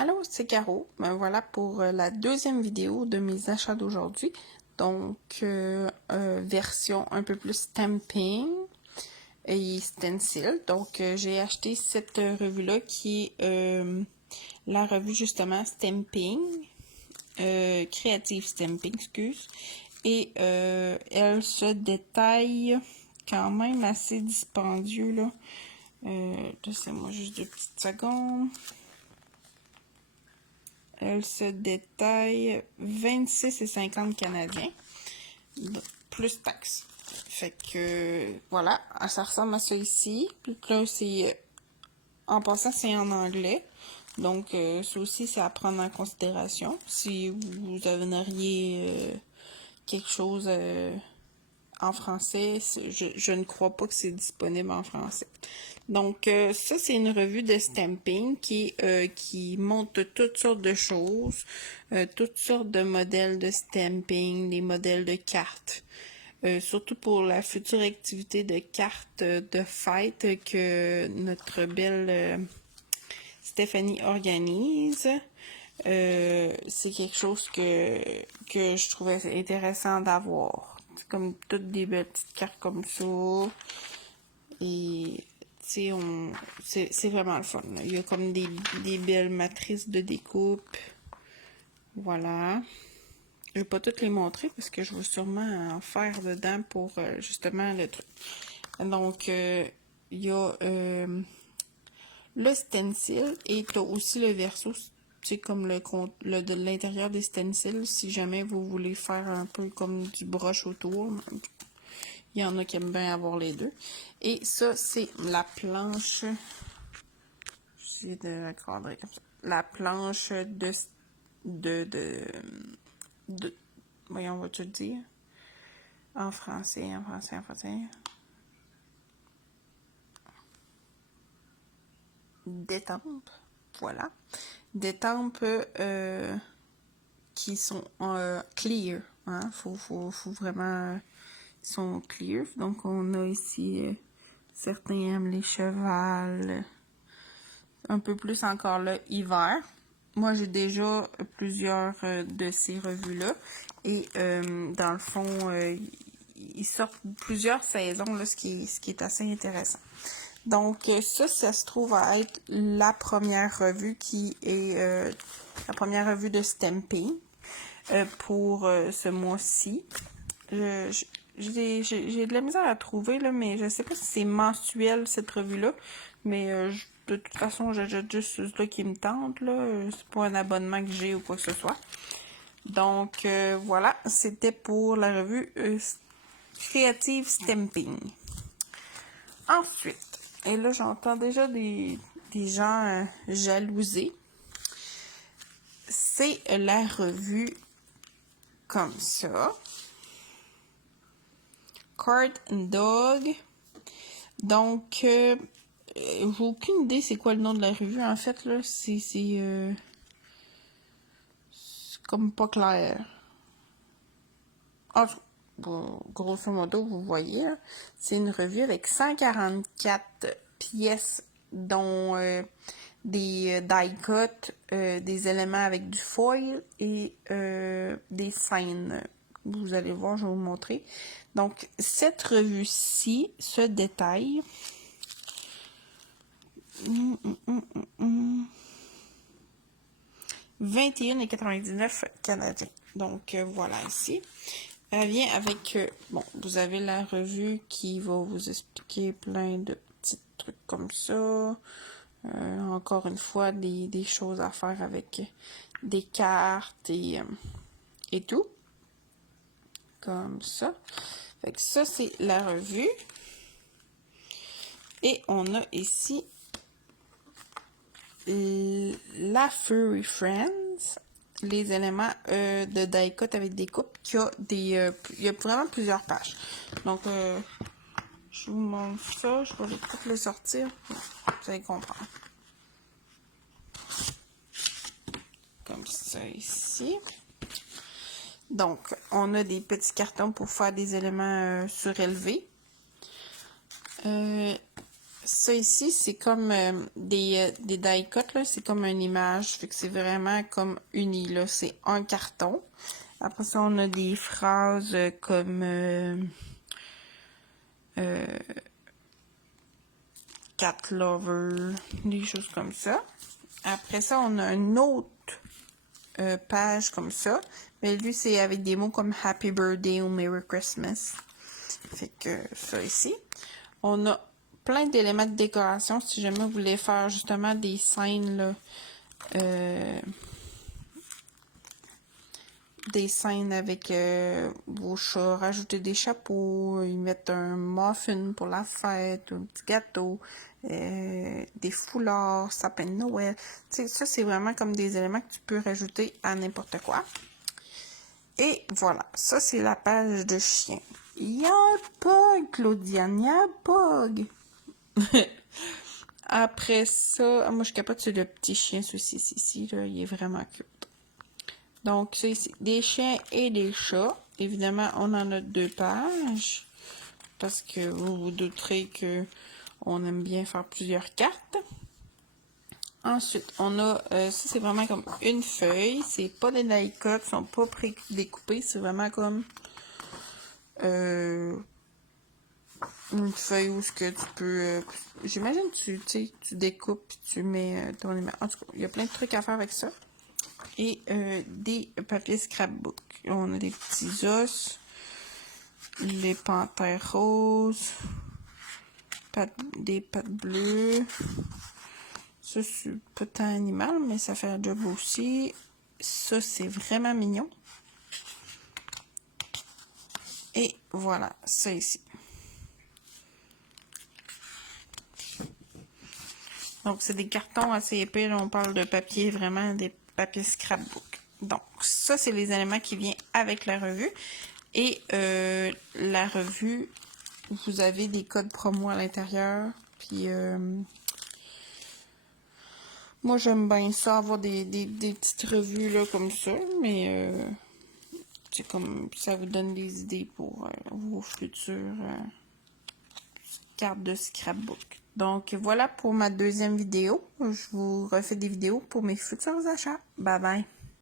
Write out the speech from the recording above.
Allô, c'est Caro. Ben voilà pour la deuxième vidéo de mes achats d'aujourd'hui. Donc, version un peu plus stamping et stencil. Donc, j'ai acheté cette revue-là qui est la revue justement Stamping, Creative Stamping, excuse. Et elle se détaille quand même assez dispendieux, là. Laissez-moi juste 2 petites secondes. Elle se détaille 26,50 canadiens, plus taxes. Fait que, voilà, ça ressemble à ça ici. Puis là, c'est, en passant, c'est en anglais. Donc, ça aussi, c'est à prendre en considération. Si vous aviez quelque chose en français, je ne crois pas que c'est disponible en français. Donc, ça, c'est une revue de stamping qui montre toutes sortes de choses, toutes sortes de modèles de stamping, des modèles de cartes. Surtout pour la future activité de cartes de fête que notre belle Stéphanie organise. C'est quelque chose que je trouvais intéressant d'avoir. C'est comme toutes des belles petites cartes comme ça. Et tu sais, c'est vraiment le fun. Là. Il y a comme des belles matrices de découpe. Voilà. Je vais pas toutes les montrer parce que je vais sûrement en faire dedans pour justement le truc. Donc, il y a le stencil et tu as aussi le verso. C'est comme le de l'intérieur des stencils. Si jamais vous voulez faire un peu comme du broche autour. Il y en a qui aiment bien avoir les deux. Et ça, c'est la planche. J'essaie de la cadrer comme ça. La planche de voyons, on va tout dire. En français. D'étampes. Voilà. D'étampes qui sont clear. Hein? Faut vraiment... Ils sont clear. Donc, on a ici... certains aiment les chevals. Un peu plus encore là, hiver. Moi, j'ai déjà plusieurs de ces revues-là. Et dans le fond, ils sortent plusieurs saisons, là, ce qui est assez intéressant. Donc, ça se trouve à être la première revue qui est la première revue de stamping pour ce mois-ci. J'ai de la misère à trouver, là, mais je sais pas si c'est mensuel, cette revue-là. Mais de toute façon, j'achète juste ceux-là qui me tentent, là. C'est pas un abonnement que j'ai ou quoi que ce soit. Donc, voilà, c'était pour la revue Creative Stamping. Ensuite, et là, j'entends déjà des gens jalousés. C'est la revue comme ça. Cat and Dog. Donc, j'ai aucune idée c'est quoi le nom de la revue. En fait, là, c'est comme pas clair. Ah, bon, grosso modo, vous voyez, c'est une revue avec 144 pièces, dont des die-cut, des éléments avec du foil et des scènes. Vous allez voir, je vais vous montrer. Donc, cette revue-ci se détaille. 21,99 canadiens. Donc, voilà ici. Elle vient avec, bon, vous avez la revue qui va vous expliquer plein de petits trucs comme ça. Encore une fois, des choses à faire avec des cartes et tout. Comme ça. Fait que ça, c'est la revue. Et on a ici la Furry Friends. Les éléments de die-cut avec des coupes qui a il y a vraiment plusieurs pages. Donc, je vous montre ça. Je vais peut-être le sortir. Vous allez comprendre. Comme ça ici. Donc, on a des petits cartons pour faire des éléments surélevés. ça ici, c'est comme des die cuts, là. C'est comme une image. Fait que c'est vraiment comme uni, là. C'est un carton. Après ça, on a des phrases comme cat lover, des choses comme ça. Après ça, on a une autre page comme ça. Mais lui, c'est avec des mots comme Happy Birthday ou Merry Christmas. Fait que ça ici. On a plein d'éléments de décoration si jamais vous voulez faire justement des scènes là. Des scènes avec vos chats, rajouter des chapeaux, y mettre un muffin pour la fête, un petit gâteau, des foulards, sapin de Noël. Tu sais, ça, c'est vraiment comme des éléments que tu peux rajouter à n'importe quoi. Et voilà, ça, c'est la page de chien. Il y a un pug, Claudiane, il y a un pug. Après ça, moi, je capote sur le petit chien, celui-ci, ici, là, il est vraiment cute. Donc, c'est ici, des chiens et des chats. Évidemment, on en a 2 pages. Parce que vous vous douterez que on aime bien faire plusieurs cartes. Ensuite, on a, ça c'est vraiment comme une feuille. C'est pas des die cuts, ils sont pas pré-découpés. C'est vraiment comme une feuille où ce que tu peux... J'imagine tu découpes et tu mets ton image. En tout cas, il y a plein de trucs à faire avec ça. Et des papiers scrapbook. On a des petits os, les panthères roses, des pattes bleues. Ça, c'est pas tant animal, mais ça fait un job aussi. Ça, c'est vraiment mignon. Et voilà, ça ici. Donc, c'est des cartons assez épais. Là, on parle de papier, vraiment des papiers scrapbook. Donc, ça, c'est les éléments qui viennent avec la revue. Et la revue, vous avez des codes promo à l'intérieur. Puis, moi, j'aime bien ça, avoir des petites revues là comme ça. Mais, c'est comme ça vous donne des idées pour vos futures cartes de scrapbook. Donc, voilà pour ma deuxième vidéo. Je vous refais des vidéos pour mes futurs achats. Bye bye!